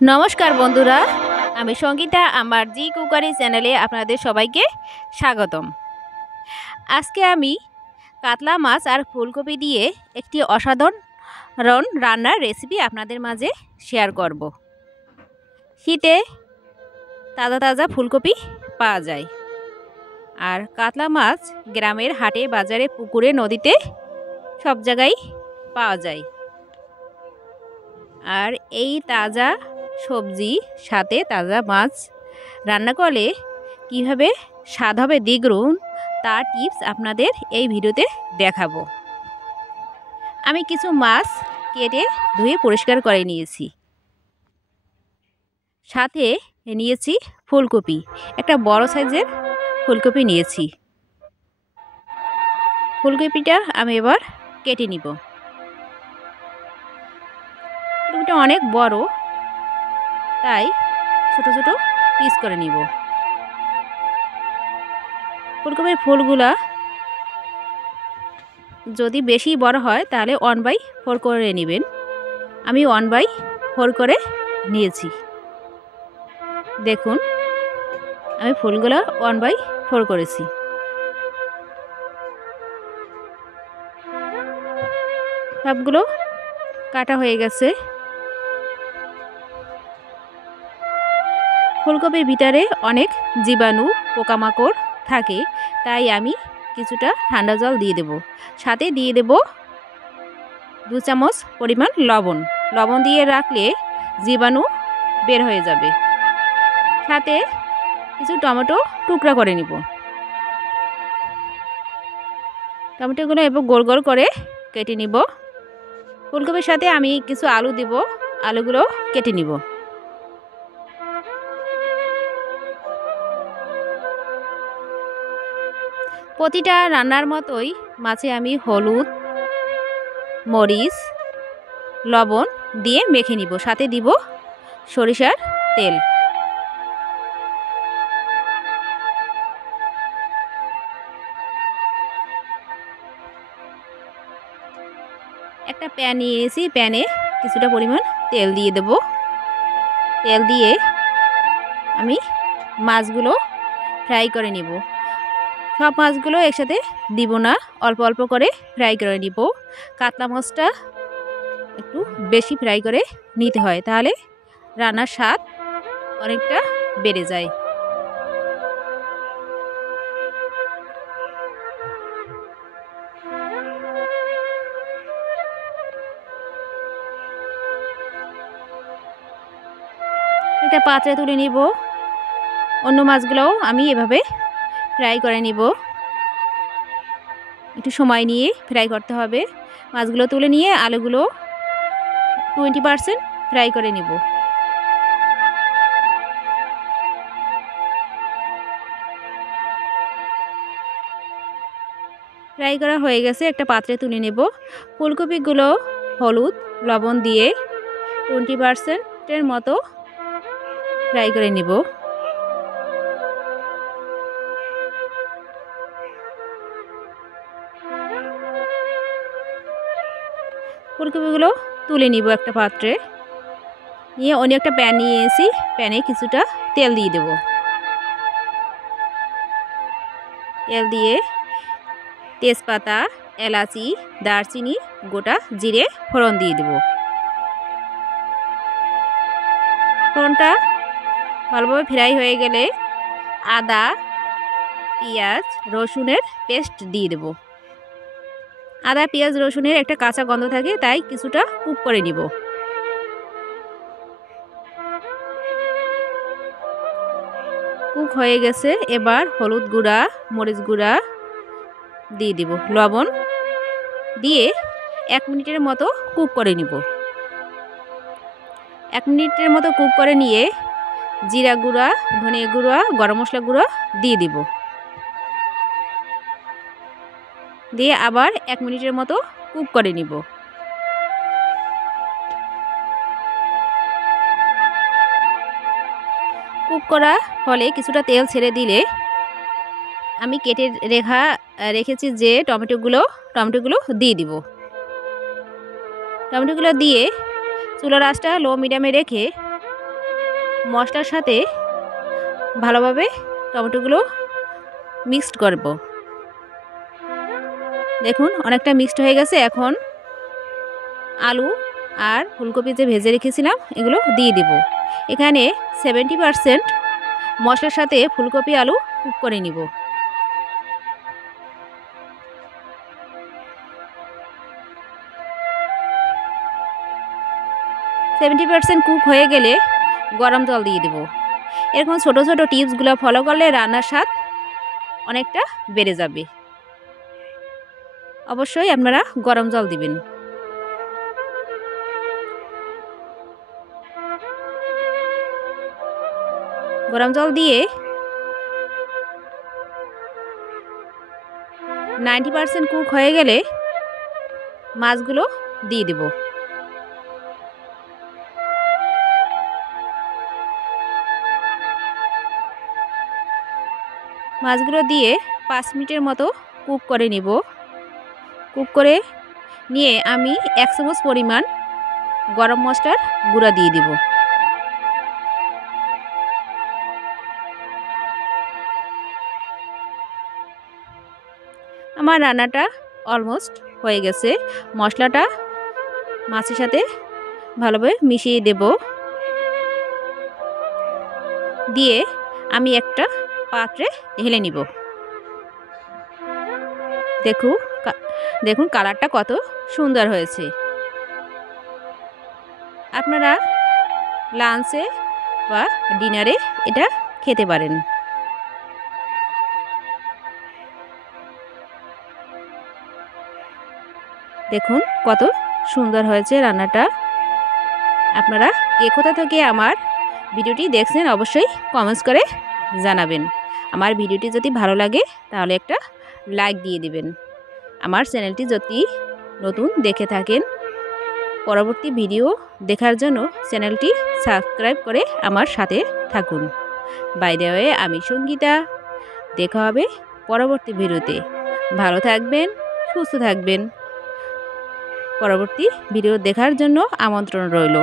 নমস্কার বন্ধুরা, আমি সঙ্গীতা। আমার জি কুকারি চ্যানেলে আপনাদের সবাইকে স্বাগতম। আজকে আমি কাতলা মাছ আর ফুলকপি দিয়ে একটি অসাধারণ রান্নার রেসিপি আপনাদের মাঝে শেয়ার করব। শীতে তাজা তাজা ফুলকপি পাওয়া যায়, আর কাতলা মাছ গ্রামের হাটে বাজারে পুকুরে নদীতে সব জায়গায় পাওয়া যায়। আর এই তাজা সবজি সাথে তাজা মাছ রান্না করলে কীভাবে স্বাদ হবে দ্বিগুণ, তার টিপস আপনাদের এই ভিডিওতে দেখাবো। আমি কিছু মাছ কেটে ধুয়ে পরিষ্কার করে নিয়েছি, সাথে নিয়েছি ফুলকপি, একটা বড় সাইজের ফুলকপি নিয়েছি। ফুলকপিটা আমি এবার কেটে নিব। ফুলকপিটা অনেক বড়, তাই ছোট ছোট পিস করে নিব। ফুলকপির ফুলগুলা যদি বেশি বড় হয় তাহলে 1/4 করে নেবেন। আমি 1/4 করে নিয়েছি। দেখুন, আমি ফুলগুলা 1/4 করেছি। সবগুলো কাটা হয়ে গেছে। ফুলকপির ভিতরে অনেক জীবাণু পোকামাকড় থাকে, তাই আমি কিছুটা ঠান্ডা জল দিয়ে দেব। সাথে দিয়ে দেব 2 চামচ পরিমাণ লবণ। লবণ দিয়ে রাখলে জীবাণু বের হয়ে যাবে। সাথে কিছু টমেটো টুকরা করে নিব। টমেটোগুলো এবার গোল গোল করে কেটে নিব। ফুলকপির সাথে আমি কিছু আলু দেব, আলুগুলো কেটে নিব। প্রতিটা রান্নার মতোই মাছে আমি হলুদ, মরিচ, লবণ দিয়ে মেখে নিব। সাথে দিব সরিষার তেল। একটা প্যান নিয়েছি, প্যানে কিছুটা পরিমাণ তেল দিয়ে দেব। তেল দিয়ে আমি মাছগুলো ফ্রাই করে নিব। সব মাছগুলো একসাথে দিব না, অল্প অল্প করে ফ্রাই করে নিব। কাতলা মাছটা একটু বেশি ফ্রাই করে নিতে হয়, তাহলে রান্নার স্বাদ অনেকটা বেড়ে যায়। একটা পাত্রে তুলে নিব। অন্য মাছগুলোও আমি এভাবে ফ্রাই করে নিব। একটু সময় নিয়ে ফ্রাই করতে হবে। মাছগুলো তুলে নিয়ে আলুগুলো 20% ফ্রাই করে নিব। ফ্রাই করা হয়ে গেছে, একটা পাত্রে তুলে নেব। ফুলকপিগুলো হলুদ লবণ দিয়ে 20%-এর মতো ফ্রাই করে নিব। ফুলকপিগুলো তুলে নিব একটা পাত্রে নিয়ে। অন্য একটা প্যান নিয়েছি, প্যানে কিছুটা তেল দিয়ে দেব। তেল দিয়ে তেজপাতা, এলাচি, দারচিনি, গোটা জিরে ফোড়ন দিয়ে দেব। ফোড়নটা ভালোভাবে ফ্রাই হয়ে গেলে আদা, পেঁয়াজ, রসুনের পেস্ট দিয়ে দেব। আদা, পেঁয়াজ, রসুনের একটা কাঁচা গন্ধ থাকে, তাই কিছুটা কুক করে নিব। কুক হয়ে গেছে, এবার হলুদ গুঁড়া, মরিচ গুঁড়া দিয়ে দিব, লবণ দিয়ে 1 মিনিটের মতো কুক করে নিব। 1 মিনিটের মতো কুক করে নিয়ে জিরা গুঁড়া, ধনিয়া গুঁড়া, গরম মশলা গুঁড়া দিয়ে দিব। দিয়ে আবার 1 মিনিটের মতো কুক করে নিব। কুক করা হলে কিছুটা তেল ছেড়ে দিলে আমি কেটে রেখেছি যে টমেটোগুলো দিয়ে দিব। টমেটোগুলো দিয়ে চুলার আঁচটা লো মিডিয়ামে রেখে মশলার সাথে ভালোভাবে টমেটোগুলো মিক্সড করব। দেখুন অনেকটা মিক্সড হয়ে গেছে। এখন আলু আর ফুলকপি যে ভেজে রেখেছিলাম এগুলো দিয়ে দিব। এখানে 70% মশলার সাথে ফুলকপি আলু কুক করে নিব। সেভেন্টি পার্সেন্ট কুক হয়ে গেলে গরম জল দিয়ে দেব। এরকম ছোট ছোট টিপসগুলো ফলো করলে রান্নার স্বাদ অনেকটা বেড়ে যাবে। অবশ্যই আপনারা গরম জল দিবেন। গরম জল দিয়ে 90% কুক হয়ে গেলে মাছগুলো দিয়ে দেব। মাছগুলো দিয়ে 5 মিনিটের মতো কুক করে নিব। কুক করে নিয়ে আমি 1 চামচ পরিমাণ গরম মশলার গুঁড়া দিয়ে দিব। আমার রান্নাটা অলমোস্ট হয়ে গেছে। মশলাটা মাছের সাথে ভালোভাবে মিশিয়ে দেব। দিয়ে আমি একটা পাত্রে ঢেলে নিব। দেখুন কালারটা কত সুন্দর হয়েছে। আপনারা লাঞ্চে বা ডিনারে এটা খেতে পারেন। দেখুন কত সুন্দর হয়েছে রান্নাটা। আপনারা কে কোথা থেকে আমার ভিডিওটি দেখছেন অবশ্যই কমেন্টস করে জানাবেন। আমার ভিডিওটি যদি ভালো লাগে তাহলে একটা লাইক দিয়ে দিবেন। আমার চ্যানেলটি যদি নতুন দেখে থাকেন পরবর্তী ভিডিও দেখার জন্য চ্যানেলটি সাবস্ক্রাইব করে আমার সাথে থাকুন। বাই দ্য ওয়ে, আমি সঙ্গীতা। দেখা হবে পরবর্তী ভিডিওতে। ভালো থাকবেন, সুস্থ থাকবেন। পরবর্তী ভিডিও দেখার জন্য আমন্ত্রণ রইল।